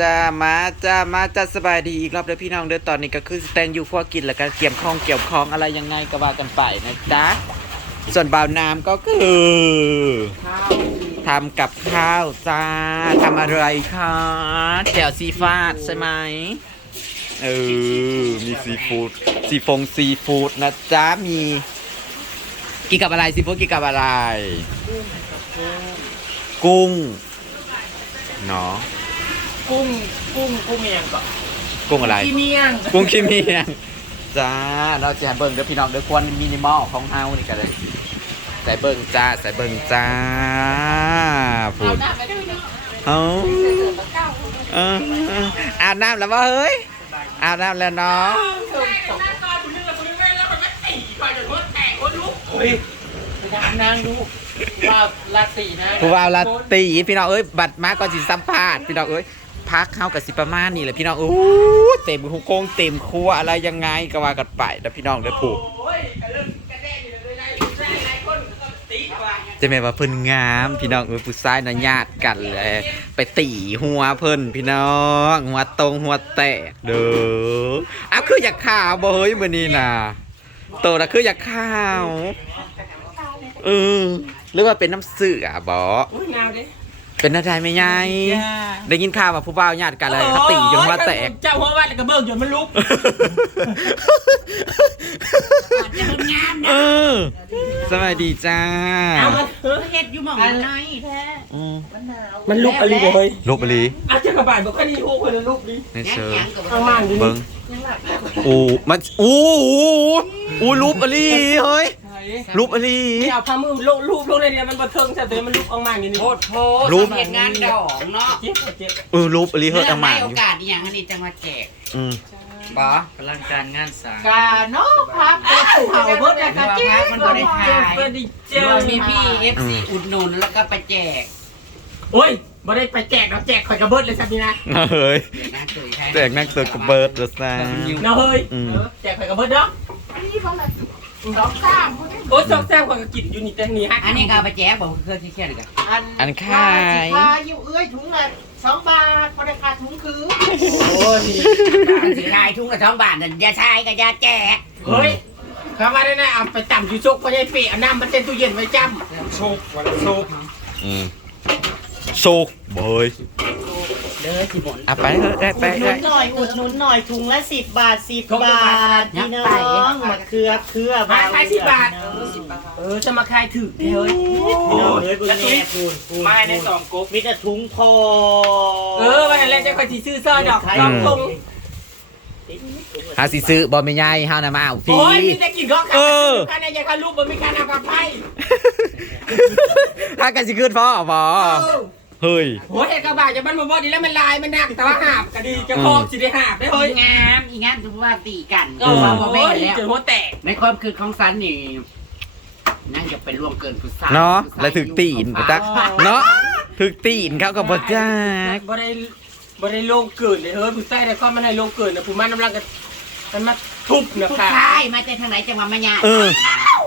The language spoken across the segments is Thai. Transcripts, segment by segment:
จ้ามาจ้ามาจ้าสบายดีอีกรอบเด้อพี่น้องเด้อตอนนี้ก็คือแตงอยู่ครัวกินแล้วก็เกี่ยมคองเกี่ยวคองอะไรยังไงก็ว่ากันไปนะจ๊ะส่วนบ่าวน้ำก็คือทำกับข้าวจ้าทำอะไรคะแจ่วซีฟาดใช่ไหมเออมีซีฟู้ดซีฟงซีฟู้ดนะจ๊ะมีกินกับอะไรซีฟู้ดกินกับอะไร กุ้งเนาะ กุ้งกุ้งกุ้งเมียงก่อนกุ้งอะไรที่เมียงกุ้งขี้เมียงจ้าเราจะให้เบิ่งเด้อพี่น้องเด้อควรมินิมอลของเฮานี่กันเลยใส่เบิ่งจ้าใส่เบิ่งจ้าพูดเอาเอออาบน้ำแล้ววะเฮ้ยอาบน้ำแล้วเนาะเฮ้ยไปถามนางดูว่าลาตีนะผู้ว่าลาตีพี่น้องเอ้ยบัตรมาก่อนสิสัมภาษณ์พี่น้องเอ้ย พักเข้ากับสิประมาณนี่แหละพี่น้องโอ้เต็มหุกโกงเต็มครัวอะไรยังไงก็ว่ากันไปนะพี่น้องเด้อผูกจะแม่ว่าเพิ่นงามพี่น้องเอ้ยผู้ชายน่ะญาติกันเลยไปตีหัวเพิ่นพี่น้องหัวตรงหัวแตกเด้ออ้าวคืออยากข่าวบ่เฮ้ยมื้อนี้น่ะโตน่ะคืออยากข่าวเออหรือว่าเป็นน้ำเสือบ่อุ้ยนาวดิ เป็นอะไรไหมยายได้ยินข่าวว่าผู้บ่าวญาติกันเลยเขาตีจนหัวแตกเจ้าหัววัดแล้วก็เบิกจนมันลุกเออสวัสดีจ้าเอามาเออเฮ็ดอยู่หม่องน้อยแท้อืมมันลุกอะไรเลยลบบุรีอาจจะกระบาดบอกแค่นี้โอ้คนละลุกดิในเชิงข้างล่างดิเบิ้งอู้มันอู้อู้อู้รูปอลีเฮ้ย รูปอลีนี่เอาผ้ามือลูบลูบลงในเรียนมันบันเทิงใช่แต่มันลุกออกมาอย่างนี้โพดโพรูปเฮ็ดงานดอกเนาะเจ็บเจ็บเออรูปอลีเฮ้ยเรื่ตั้งหมาให้อโอยู่กาสอีหยังอันนี้จังหวัดแจกอืมบ่กำลังการงานสร้าง กาเนาะพักเผาเบิดแล้วก็แจกมันบ่ได้ขาย ก็ดีเจเดี๋ยวอมีพี่ FC อุดหนุนแล้วก็ไปแจกโอ้ยบ่ได้ไปแจกเราแจกข่อยกระเบิดเลยสักทีนะเฮ้ยเดี๋ยวนะตุ๋ยให้แตกนักตัวกระเบิดละซ่านะเฮ้ยอืมแจกข่อยกระเบิดเนาะ สองสามโอ้ยซอกแซวข่อยก็กินอยู่นี่แต่นี่ฮะอันนี้ก็เอาไปแจกบ่เคยสิเขียนกันอันอันขายค่าอยู่เอ้ยถุงละสองบาทพอได้ค่าถุงคือโอ้ยอันสิขายทุ่งละ2บาทนั่นอย่าใช้ก็อย่าแจกเฮ้ยเขาว่าได้นะเอาไปจำอยู่ชกพ่อใหญ่เปีเอาน้ำมันเต็มตู้เย็นไว้จอืมโชคเบยำ เด้อสิบ่นอะไปเถอะได้ไปอุดหนุได้นหน่อยอุดหนุนหน่อยถุงละสิบบาทสิบบาทพี่น้องมะเขือเขือขายขายสิบบาท เออสิบบาท เออจะมาขายถือเฮ้ยพี่น้องเอ้ยบุญแม่พูนพูนไม่ในสองก๊กมีแต่ถุงพอเออวันนั้นแรกจะคอยสิซื้อซอยดอกลองตรงหาสิซื้อบอลไม่ใหญ่ห้านะมาเอาพี่โอ้ยมีแต่กินข้าวกันเออกันในยาคารูปมันมีการเอากระไพ่ ถ้ากันสิขึ้นพ่อบอเฮ้ยโอ้ยเห็ดกระบะจะมันมาบ่ดีแล้วมันลายมันหนักแต่ว่าหาบก็ดีจะครอบสิได้หาบได้เฮ้ยอีงามอีงามถือว่าตีกันก็ก็ว่าว่าบ่บ่แม่แม่นนแล้ว จนหัวแตกในความคิดของสันนี่นั่งจะไปล่วงเกินผู้ชายเนาะแล้วถึกตีนกูตักเนาะถึกตีนเขากับบจักบ่ได้บ่ได้ลงเกินเลยเฮ้ยผู้ใต้ได้ข้อมันให้ลงเกินนะผู้มันน้ำลังกันมันมาทุบนะผู้ค่ะชายมาแต่ทางไหนจังหวะมายาเออ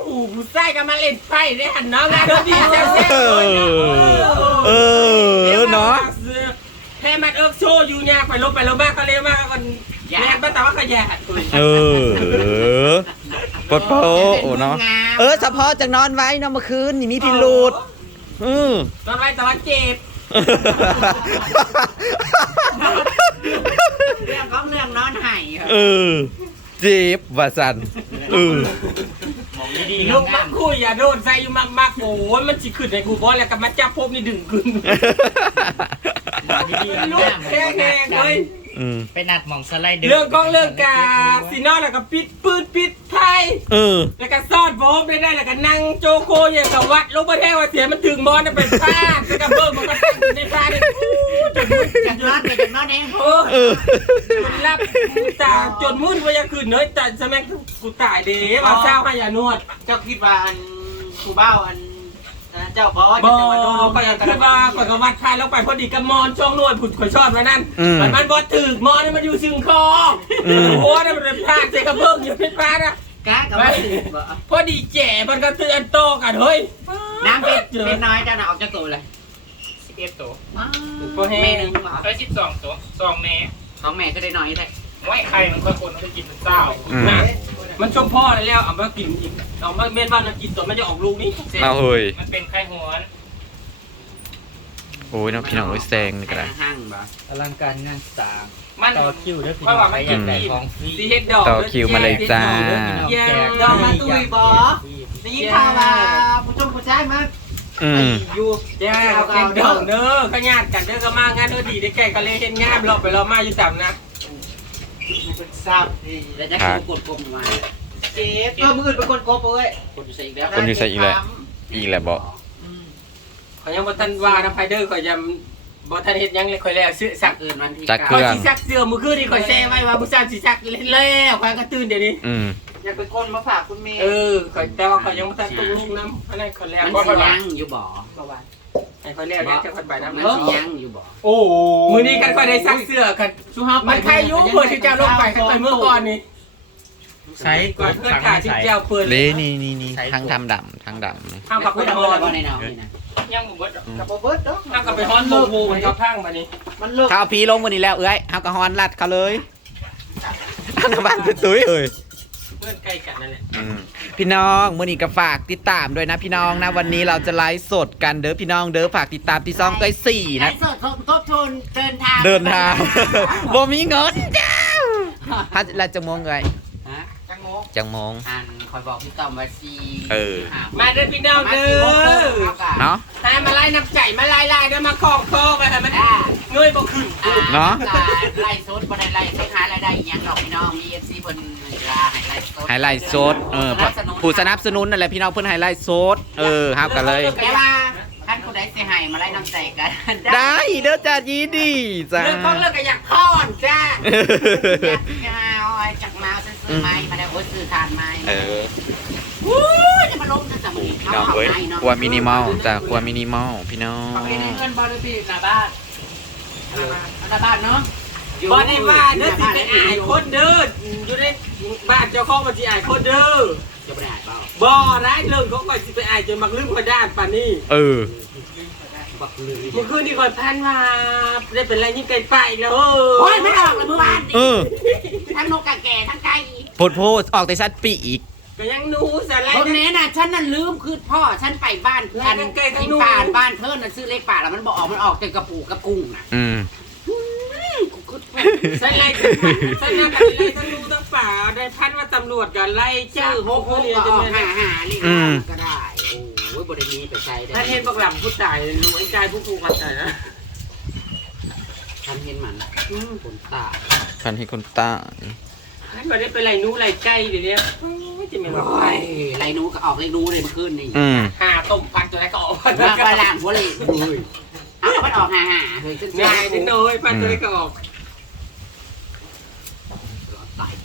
อู้ผู้ใต้ก็มาเล่นไพ่ได้หันน้องงานดีแซ่บเออเออเนาะแค่มันเอิกโชว์อยู่ยากไปลบไปลบมากก็เร็วมากมันแย่บ้าแต่ว่าขยะเออปดโปโอ้เนาะเออเฉพาะจากนอนไว้เนาะเมื่อคืนนี่มีพิรุษอือตอนไรแต่ว่าเจ็บเรื่องของเรื่องนอนไห้เออเจ็บว่าสันเออ ดีลูกมักคุยอย่าโดนใส่อยู่มักมักโอ้ยมันสิขึ้นในกูบอลแล้วก็มาจับพบนี่ดึงขึ้นลูกแค่แน่เลย อืมไปนัดหมองสไลเดอร์เรื่องกองเรื่องกาสีนอนแล้วก็ปิดปืนปิดไทยเออ แล้วก็ซอดโบมได้ได้แล้วก็นั่งโจโคอย่างกับวัดลงประเทศว่าเสียมันถึงมอนเป็นฟาดแล้วก็เบิ่มมันก็ตั้งอยู่ในฟาดเลยจนมึนจังนอนไปจังนอนเองโอ้เออจนรับตาจนมึนว่าจะขึ้นเนยแต่สมัยกูตายเด้ว่าเศร้าให้ยานวด เจ้าคิดว่าอันครูเบ้าอันนะ เจ้าบอสบอจะมาโดนไปอย่างคือว่าข่อยก็วัดคายแล้วไปพอดีกับมอนช่องนวดผุดข่อยชอบแล้วนั่นอืมมันมันบอถึกมอนนี่มันอยู่ซึงคออมโอ้ยมันเป็นพลาดเจกระเบิ้งอยู่เป็นพลาดอะกะกับว่าสิบ่พอดีแจ๋มันก็เตือนโตกันเฮ้ยน้ำเป็ดเป็นน้อยจะน่ะออกจากตัวเลยเอ็ดตัวพอแห้แม่งหนึ่งเหรอได้สิบสองตัวสองแม่ของแม่ก็ได้น้อยแท้ไว้ใครมันก็คนมันจะกินเป็นเจ้าอืม นะ มันชมพ่อเลยแล้วเอามากินอีกเอามาเม็ดบ้านมากินตัวมันจะออกลูกนี่เอาเฮ้ยมันเป็นไข่หวนโอ้ยน้องพี่น้องโอ้ยแซงนี่ก็ได้ห้างบ่อลังการงานสร้างมันต่อคิวเด้อพี่ค่อยว่ามันใครอยากได้ของฟรีสีเฮ็ดดอกต่อคิวมาเลยจ้าแย่ดอกมาตุยบอได้ยินข่าวว่าผู้ชมผู้ชายมาอืมอยู่แย่แกงดอกเด้อก็ญาติกันเด้อก็มางานเด้อดีได้แก่ก็เลยเห็นงานรอบไปรอบมาอยู่สา มนะเป็นทราบดีแล้วจะกินกดกลมมาเจ๊เออมืออื่นเป็นคนโกบเว้ยกดอยู่ใส่อีกแล้วคนอยู่ใส่อีกแล้วอีกแล้วบอกเขายังบ่ทันว่านะไผเด้อข่อยยังบ่ทันเฮ็ดหยังเลยข่อยแล้วซื้อสักเกินวันที่จักเคข่อยรื่องสิสักเสื้อมื้อคืนนี่ข่อยแซ่ไว้ว่าผู้ชายสิสักแล้วข่อยก็ตื่นเดี๋ยวนี้ อืมอยากเป็นคนมาฝากคุณเมย์เออข่อยแต่ว่าข่อยยังบ่ทันตกลงนำอันนั้นข่อยแล้วมันบ่สิข่อยว่ายังอยู่บ่ ให้ข่อยแล้วแล้วจะข่อยไปนำมันสิยังอยู่บ่โอ้มื้อนี้กันข่อยได้ซักเสื้อกันสุภาพมันใครอยู่เพื่อที่จะลงไปกันไปเมื่อก่อนนี่ใช้ก่อนเพื่อนขาที่แก้วเปิดเลนี่นี่นี่ทางทำดำทางดำนี่ห้ามกับไปไม่ฮได้อนบ่ในน้องนี่นะยังบ่เบิดหรอกกับโเบิร์ตเนาะห้ามกับไปฮอนโมโหมันก็พังมานี่มันเลิกข้าวพีลงวันนี้แล้วเอ้ยเอากระฮอนลัดเขาเลยเอาน้ำมันเป็นตุ้ยเอ้ย เพื่อนใกล้กันนั่นแหละอืมพี่น้องมื่อนี้ก็ฝากติดตามด้วยนะพี่น้องนะ วันนี้เราจะไลฟ์สดกันเด้อพี่น้องเด้อฝากติดตามที่ซองต้อยสี่ไลนะฟ์สดทบทบทุนเดินทางเดินทางบ่มีเงินจ้าพัดละจังโมงเลยฮะจังโมจังโมงอ่านคอยบอกพี่ต้อมว่าซีเออ มาเด้อพี่น้องมาเด้สี่โมงครึ่งอเอากันเนาะให้มาไล่น้ำใจมาไล่ไล่เด้อมาคล้องคอไปให้มันเงยบ่ขึ้นอ่เนาะไล่สดบ่ได้ไล่สดหารายได้อีหยังดอกพี่น้องมี FC เพิ่นลาให้ไล่สดไฮไลท์สดเออผู้สนับสนุนนั่นแหละพี่น้องเพิ่นไฮไลท์สดเออฮับกันเลย แต่ว่าท่านผู้ใดสิให้มาไล่น้ำใจกันได้เด้อจ้ายีดีจ้า เรื่องของเรื่องก็อยากพอนจ้าอยากจะเอาไอ้จากมาซื้อไม้มาได้โอ้ยซื้อทานไม้เออวู้ยจะมาล้มจะสมุนพี่น้องเอ้ยครัวมินิมอลจ้าครัวมินิมอลพี่น้อง เอาไปในเงินบริษัทหน้าบ้านหน้าบ้านเนาะ บ่ได้ว่าเด้อสิไปอายคนเด้ออยู่ในบ้านเจ้าของมันสิอายคนเด้อจะไปอ่านเปล่าบ่ร้ายเรื่องของข่อยสิไปอายจนมักลืมข่อยด้านปานนี้เออบักลือเมื่อคืนนี่ข่อยพันมาได้เป็นไรยิ่งไกลไปแล้วเฮ้โอ้ยยไม่ออกเลยเมื่อวานเออทั้งนกกะแก่ทั้งไก่โพดโพดออกแต่ชัดปีอีกก็ยังหนูสาไรคนนี้น่ะฉันน่ะลืมคือพ่อฉันไปบ้านอันกินป่านบ้านเพิ่นน่ะซื้อเล็กป่าแล้วมันบอกออกมันออกแต่กระปูกระกุ้งน่ะอืม ใช่ไรใช่ไรกันไรทั้งรู้ทั้งป่าได้พันว่าตำรวจกันไล่ชื่ชื่ออโฮกฮคนเรียนก็จอนอกหาหานี่ก็ได้โอ้ยบริมีไปใช้ได้ท่านเห็นบอกหลังผู้ตายรู้ไอ้ใจผู้ผูกันใจนะทำเห็นมันคนตาพันให้คนตาท่านมาได้ไปไล่นู้ไล่ใกล้เดี๋ยวนี้จะไมีโอ้อะไรยไรนูก็ออกไรนูเลยเมื่อคืนนี่หาต้มพันตัวแรกก็ออกมาฝรั่งหัวเลยเอามันออกหาหาเฮ้ยง่ายนิดหน่อยพันตัวแรกก็ออก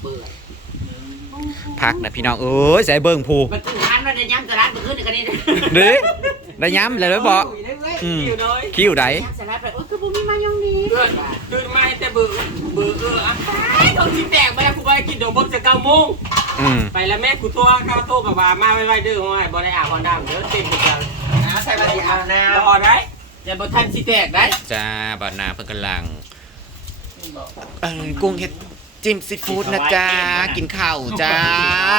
เปื่อยพักนะพี่น้องเอ้ยใส่เบิ่งผูมันถึงร้านมันจะย้ำจะร้านเมื่อคืนนี่กันนี่เด้ได้ย้ำเลยบอกอืมอยู่น้อยคิวไดย้ำจะร้านไปโอ้ยคือบุมีมายองนี้เพื่อนตื่นมาแต่เบื่อเบื่อเอออะเขาที่แตกไปแล้วกูไปกินเดี๋ยวผมจะเก้าโมงอืมไปแล้วแม่กูตัวข้าวโต๊ะกับว่ามาไว้ไว้เด้อห้อยบ่ได้อาบน้ำเด้อเต็มจังใส่บาตรอาบน้บ่ได้อย่าบ่ทันสิแตกได้จ้าบานนาเพิ่งกำลังเออกุ้งเห็ด จิ้มซีฟู้ดนะจ้ากินข้าวจ้า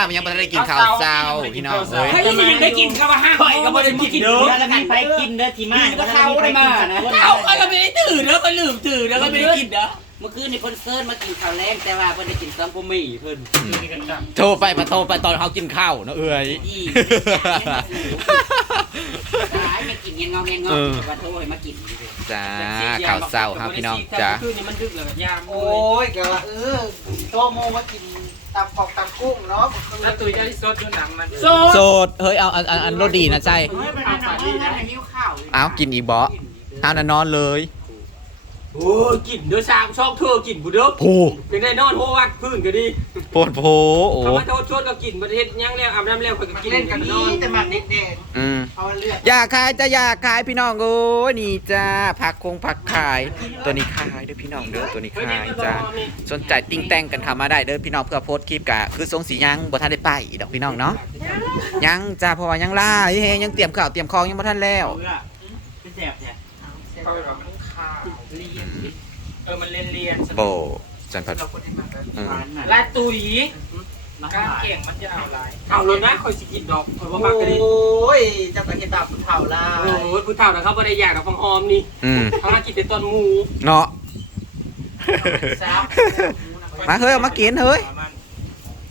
มันยังไม่ได้กินข้าวเช้าพี่น้องเอ้ยถ้ายังได้กินก็ว่าห้าข่อยก็บ่ได้กินเด้อำแล้วกันไปกินเด้อทีมาก็เข้าได้มานะเอาก็เราไม่ได้ตื่นแล้วก็ลืมตื่นแล้วก็ไม่ได้กินเด้อ เมื่อคืนนี่เพิ่นเซิร์นมากินข้าวแรงแต่ว่าเพิ่นได้กินซ้ำบะหมี่เพิ่นโทรไปมาโทรไปตอนเขากินข้าวเนอะเอ้ย อีตายไม่กินเงี้ยงอเงี้ยงอว่าโทรให้มากินจ้าข้าวเช้าครับพี่น้องจ้าคืนนี้มันดึกแล้วยามโอ้ยแกว่าเออโตโมมากินตำปอกตำกุ้งเนาะแล้วตุยจะซดอยู่หนังมันโสดเฮ้ยเอาอันอันอันรสดีนะใจ เฮ้ยมันนั่นนั่นหิวข้าวเอากินอีกบ่เอานะนอนเลย โอ้กินเด้อชามช่องเธอกินบุเด้อโอ้เป็นได้นอนโหวัดพื้นก็ดีโพดโพโอ้ทำมาโทษชวนก็กินประเทศยังแล้วอาบน้ำแล้วก็กินเล่นกันนนี้อนแต่หมักเด็กอืมๆเอาเลือดอยากขายจะอยากขายพี่น้องโอ้ยนี่จ้าผักคงผักขาย ตัวนี้ขายเด้อพี่น้องเด้อตัวนี้ขายจ้าสนใจติ้งแต่งกันเข้ามาได้เด้อพี่น้องเพื่อโพสต์คลิปกะคือทรงสียังบ่ทันได้ไปดอกพี่น้องเนาะยังจ้าเพราะว่ายังล่าเฮ้ยังเตรียมข้าวเตรียมของยังบ่ทันแล้วเป็นแสบเนี่ยเขาแบบมันขาวเลียนเออมันเลียนเลียนโบจันพัดเราคนที่มาแบบอืมลายตุยมาการหาเก่งมันจะเอาลายเอาเลยนะคอยสิกินดอกคอยว่ามากกระดิโอ้ยเจ้าก็เห็นดาบเผาลาโอ้ยผู้เฒ่านะเขาบ่ได้อยากดอกฟังออมนี่อืมเขามากินแต่ต้นหมูเนาะ มาเฮ้ยเอามากินเฮ้ย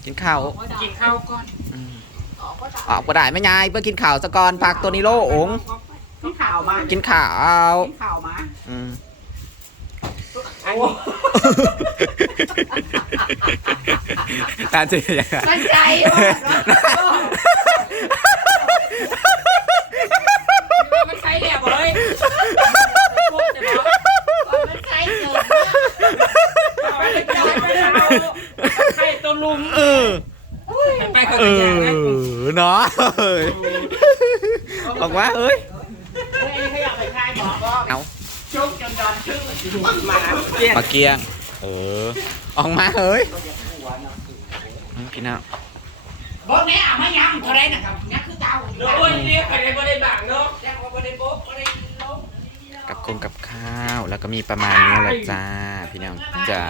กินข้าวกินข้าวก่อนอืมออกก็ได้ไม่ยายเพื่อกินข้าวสะก่อนผักตัวนี้โลองค์กินข่าวมากินข้าว กินข่าวมาอืม อันการจะยังไงตั้งใจว่ะมันใช้แบบเลยพวกจะบอกมันใจเกิดไปเลยไปเลยไปเลยใครตัวลุมเออไปเขาเอจะแย่งนะอเนาะเฮ้ยออกมาเอ้ยเฮ้ยขยับไปคลายบอกเอา ปลี่ยนมาเกียง เออ ออกมาเฮ้ยอืมพี่น้าบอกแน่อะมายำเท่าไรนะครับเนี่ยคือเก่าอยู่โอ้ยเรียกใครได้บ่ได้บางเนาะแจ้งว่าบ่ได้โบ๊ะบ่ได้ลงกับคงกับข้าวแล้วก็มีประมาณนี้แหละจ้า พี่น้องจ้า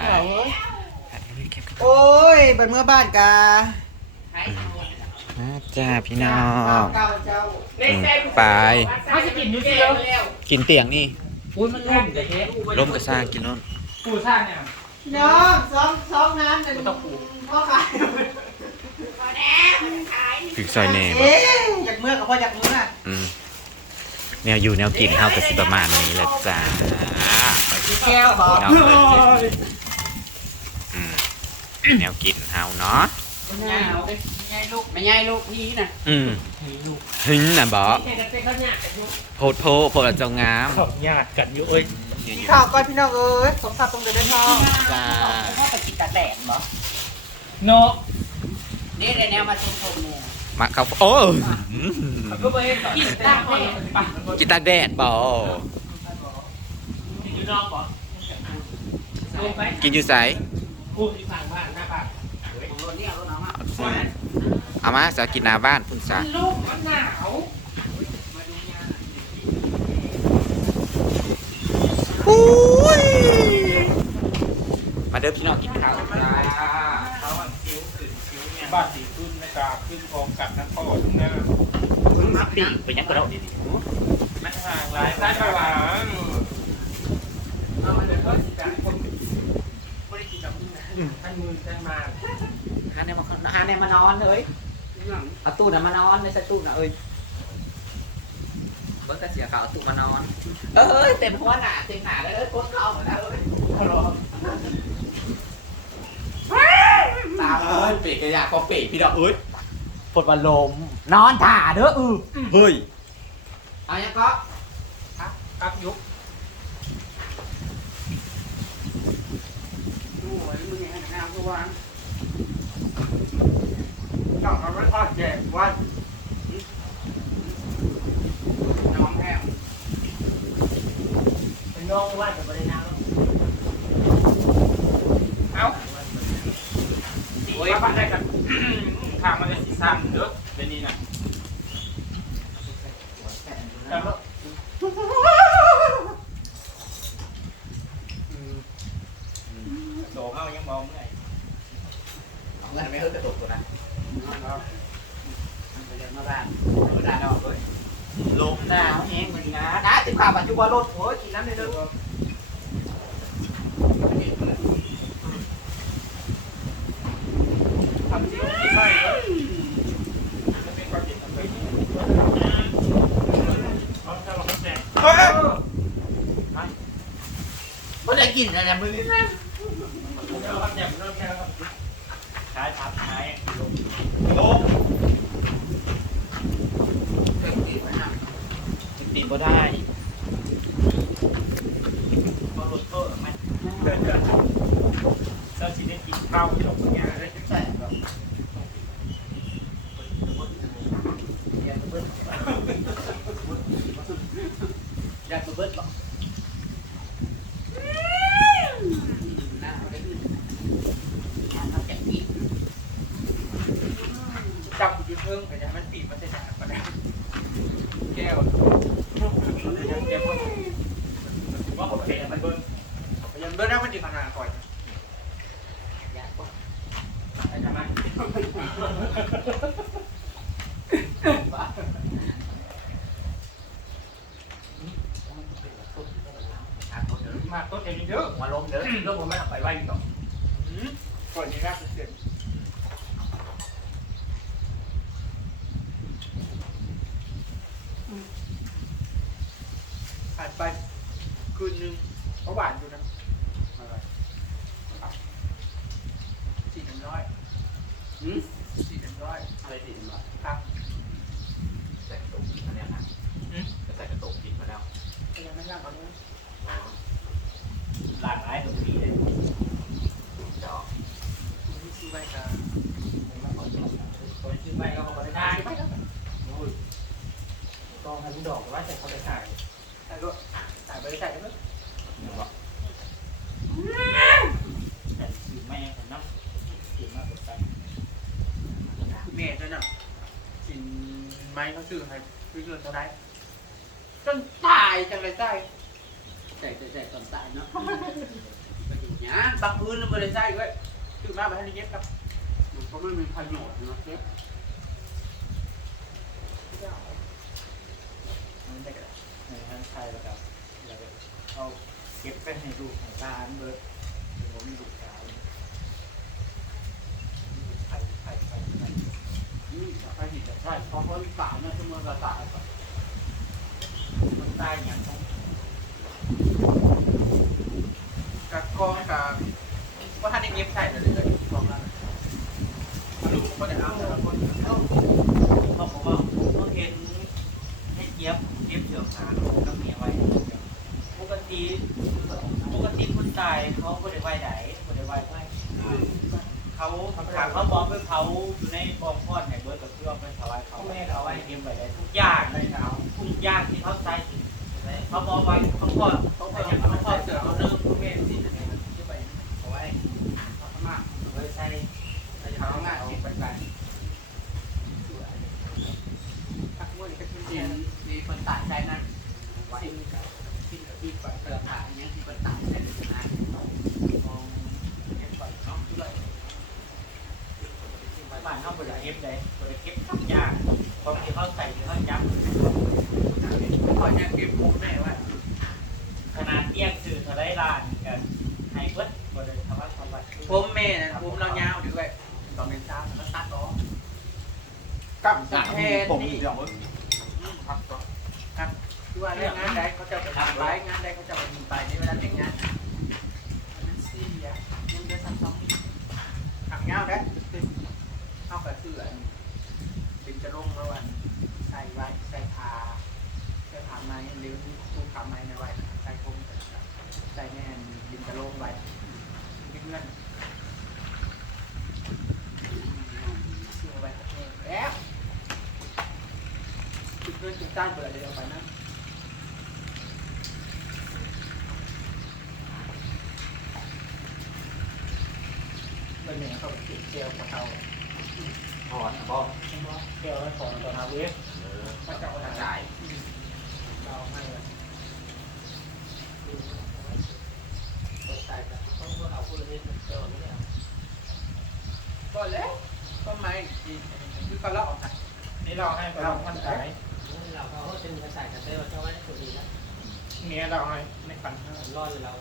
โอ้ยบันเมื่อบ้านกามาจ้าพี่น้องเก่าเจ้าในแซ่บไปเขาจะกินอยู่ที่เดียวกินเตียงนี่ อุ้ยมันร่มแต่เฮ้ร่มกระซ่างกินร่มปูซ่าเนี่ยพี่น้องซ้อมซ้อมน้ำเป็นพ่อขายถึกซอยเนมเอ๊ะอยากเมื่อกับพ่ออยากเมื่ออืมแนวอยู่แนวกินเท่ากับสิประมาณนี้แหละจ้าแก้วบอกน้องเลยอืมแนวกินเฮาเนาะ ไม่ใช่ลูกไม่ใช่ลูกพี่น่ะอืม หินน่ะบอแค่กระเตงเขาเนี่ยแต่ยุโพดโพโพดเจ้างามขอบญาติกันอยู่เอ้ยเนี่ยอยู่ข่าวก่อนพี่น้องเอ้ยสมศักดิ์ตรงเดินได้ทองจ้าพ่อไปกินตาแดดบ่เนาะนี่ได้แนวมาชมชมเนี่ยมาเขาโอ้ก็ไปกินตาไปปั่นมันกินตากแดดบออยู่นอกก่อนลงไปกินอยู่ไสพูดที่ฝั่งบ้านหน้าบ้านผมรถเนี่ยรถน้องอะ เอามาสากินหน้าบ้านคุณสาลูกมันหนาวมาเด้อพี่น้องกินข้าวจ้าเขาอันคิ้วขึ้นคิ้วเนี่ยบ้านสีขึ้นไม่กล้าขึ้นพร้อมกับนักพ่อทุกหน้าปีไปยังกระโดดดิมันห่างหลายสายประวัติเอามันเดี๋ยวก็จะคนไม่ได้กินกับมึงนะท่านมือท่านมาหาเนี่ยมาหาเนี่ยมานอนเลย เอาตู้น่ะมานอนในสตู้น่ะเอ้ยเบิ้งกระเสียขาวเอาตู้มานอน เอ้ยเต็มหัวหนาเต็มหนาเลยเอ้ยกดเข้าหมดแล้วเอ้ยตามเอ้ยเปีกกระยาก็เปีกพี่ดอกเอ้ยปวดวันลม นอนถ่าเด้ออือเฮ้ยเอายังก็ครับยุกโอ้ยมึงเนี่ยน้ำตัวต้ องเอาไว้ทอดแจกวันน้องแก้วเป็นน้องวัด้น้ำเอาโอ้ยพันได้กันทางมันจะสีซ้ำเด้อเดี๋ยวนี้นะโดเข้ายังมองไม่ เอาเงินไม่เฮ้ยกระตุกตัวนั้น ไปเดินมาบ้านเออได้ดอกเลย ลมหนาวแห้งเหมือนกันนะติดข่าวปัจจุบันรถโอ้ยกินน้ำเลยเด้อ ทำที่ไม่ได้จะเป็นความผิดทำไปที่เขาจะกไม่ได้กินอะไรมือนี่นะเริ่มแจกเริ่มแจกใช้ทับใช้ตีบ่ได้ เจ้าชีได้กินข้าวจบอย่างเลย ใช่ครับอยากเบิดบอก จับอยู่เพิ่งแต่ยังมันปีมันจะหนาก็ได้แก้วแก้ว ใช่ไหม มาต้นเองเยอะ มาล้มเด้อแล้วผมไม่ทำไปไหวต่อ ก่อนนี้นะเสร็จ ผ่านไป คืนนึงเขาหวานอยู่นะสี่หนึ่งร้อยหืมสี่หนึ่งร้อยอะไรติดมาครับใส่กระตุกผิดมาแล้วนะจะใส่กระตุกผิดมาแล้วพยายามไม่ย่างเขาด้วย หลากหลายตรงนี้เลยจอก นี่ซื้อใบกา คนชื่อไม่ก็เขาได้ ซื้อใบกา กองให้ผู้ดอกว่าใส่เขาไปขาย ใส่ด้วยใส่ไปใส่กันเลย แต่ซื้อไม่ผมน้ำซื้อมากกว่าใส่ คุณแม่ด้วยนะกินไม้เขาซื้อให้ซื้อเงินเท่าไรจนตายจังเลยใส่ใส่ใส่ใส่ตอนตายเนาะไปอยู่เนี้ยบางพื้นมันเลยใส่ด้วยซื้อมาไปให้เย็บครับมันก็ไม่มีประโยชน์เนาะเจ๊มันได้กับในทางไทยแล้วกับแล้วก็เอาเก็บไปให้ดูของร้านเบิร์ดผมมีดูขาวไข่ไข่ไข่ไข่ ใช่ใช่เพราะคนตายเนี่ยชั่วโมงละตายก่อนมันตายอย่างต้องกับกองกับว่าท่านได้เย็บใส่เลยเลยกองนั้นมาดูก็ได้เอาแต่ละคนเขาบอกว่าเขาเห็นให้เจี๊ยบเจี๊ยบเสือขากับเมียไว้ปกติปกติคนตายเขาไม่ได้ไหวไหนไม่ได้ไหวไหว เขาถามเขาบอกว่าเขาอยู่ในกองพอดไหนเบิร์ดกับเพื่อนไปถวายเขาแม่เขาไว้เตรียมไว้ได้ทุกอย่างเลยนะทุกอย่างที่เขาใส่ถึงเขาบอกไว้เขาพอดเขาพอดเขาพอดเสือเขาเริ่มทุกเมนสิที่ไปเอาไว้เขาทำมาไว้ใส่ใส่เท้าง่ายเอาไปไป พักม้วนก็ชิ้น เห็ เดีย น ว มีคนตายใจนั่นสิ่งสิ่งที่เปิดเสื้อผ้าอย่างเงี้ยที่คนตายใจนั่น มองเก็บไว้เนาะด้วยบ้านเขาบริเก็บเลยบริเก็บทุกอย่างเพราะที่เขาใส่ที่เขาจับ ขอเนี่ยเก็บผมแม่ว่า ขนาดเตี้ยงสื่อเท่าไรล้านกันให้เบิดบริธรรมะสมบัติ ผมแม่นะผมเรายาวด้วยตอนเป็นเช้าแล้วตัดออกกับสักแทนนี่ครับครับคือว่าเรื่องงานใดเขาจะไปทำไปงานใดเขาจะไปไปในเวลาแต่งงานสี่อะยังจะทำสองหักเงาได้ เข้ากับเสื้อเป็นจะลงมาวันใส่ไว้ใส่ผ้าใส่ผ้าไม้หรือตู้ผ้าไม้ในไว้ใส่คงใส่แน่นดินจะลงไว้เพื่อนเสื้อไว้แล้วจุดเริ่มจุดต้านเปิดเลยเอาไปนะเป็นอย่างเขาเก็บเกลียวกับเขา ถอนบ่ เกี่ยวกับของตัวนาเวฟ เขาจะเอา กระ ทาง จาย เราให้เลย ใส่ไป ต้องเอาผู้เล่นเจอไม่ได้ ก็แล้วก็ไม่ดีคือเขาเล่าออกไปนี่เราให้เราท่านขายเราเขาก็จะมีกระต่ายกระเต้เจ้าไว้ในตัวดีแล้วเมียเราให้ในฝันรอดเลยเรา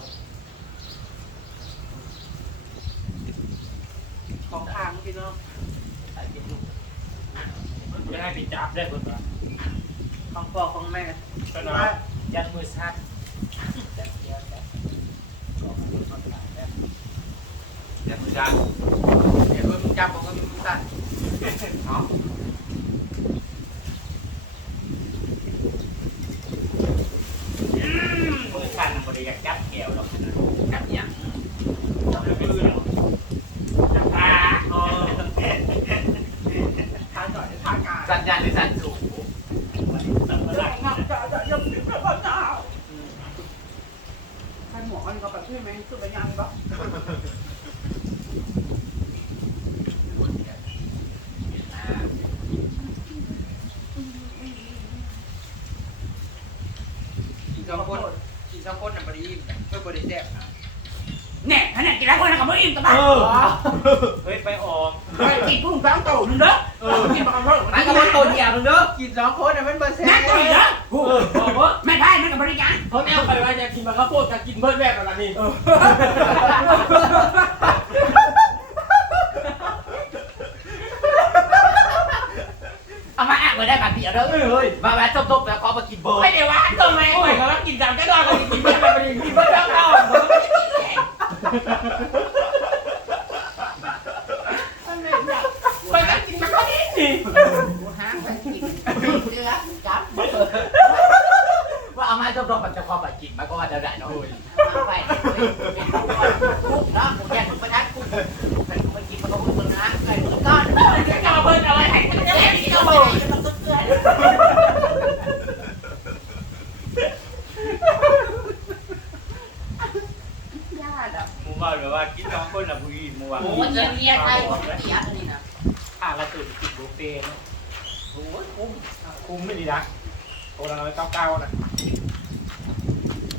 ของทางพี่น้องใส่เป็นลูกจะให้ไปจับได้คนละของพ่อของแม่ก็นะยันมือชัดจัดเดียวจัดก็มันต้องขายแล้ว เดี๋ยวมือจานเดี๋ยวมึงจับผมก็มึงตัด เนาะ มือชัดบริยากจับแก้วหรอกนะ กับอย่าง จับมือจับตาเออ ทานหน่อยทานกา สัญญาณหรือสัญสูง สัมภาระ น้ำจะจะยังถึงพระเจ้าท่านหมอเขาแบบช่วยไหมช่วยไปยังบ้างอีกสองคนอีกสองคนน่ะบริยิ้มเพื่อบริแซ่บ แน่ขนาดกินแล้วคนกับมืออิ่มตะบ้า เฮ้ยไปออก ไป กินกุ้งสองโตนึงเด้อเออกินปลากระพงมันก็ว่าตัวเดียวนึงเด้อกินสองคนน่ะมันเบอร์แซ่นั่งตัวเด้อเออบอกว่าไม่ได้มันกับบริการเขาแนวไปว่าจะกินมะข้าวโพดจะกินเบิร์ดแบบแบบนี้เอามาอะมาได้มาเปียเด้อเฮ้ยมาแวะต้มๆแล้วขอมากินเบอร์ไม่ได้ว่าตัวแม่โอ้ยเขากินจามได้รอดเขากินเบิร์ดแบบนี้กินเบิร์ดแบบเรา ไปกันกินมันก็ดีห้างไปกินเดือจับ ว่าเอามาต้มๆมันจะความมากินมันก็ว่าเดี๋ยวได้เนาะเฮ้ยไปเป็นลูกเนาะผมแย่งไปทัดกูไปกูไปกินมันก็พูดมึงนะไปมึงก้อนจะเอาเบิร์ดเอาไว้ให้มันจะได้กินเอาเบิร์ดมันก็เกลือมูว่าแบบว่ากินสองคนน่ะผู้หญิงมูว่าโอ้ยเรียกใครก็เสียตัวนี้นะอะเราตื่นกินบุฟเฟ่ต์โอ้ยคุ้มคุ้มไม่ดีนะโอ้เราเก้าเก้านะ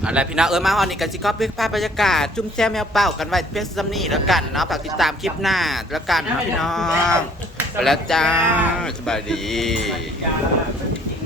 อะไรพี่น้องเออมาฮอนนี่กันสิก็เพื่อภาพบรรยากาศจุ่มแช่แมวเป่ากันไว้เพียงซัมนี่แล้วกันเนาะฝากติดตามคลิปหน้าแล้วกันเนาะพี่น้องไปแล้วจ้าสบายดี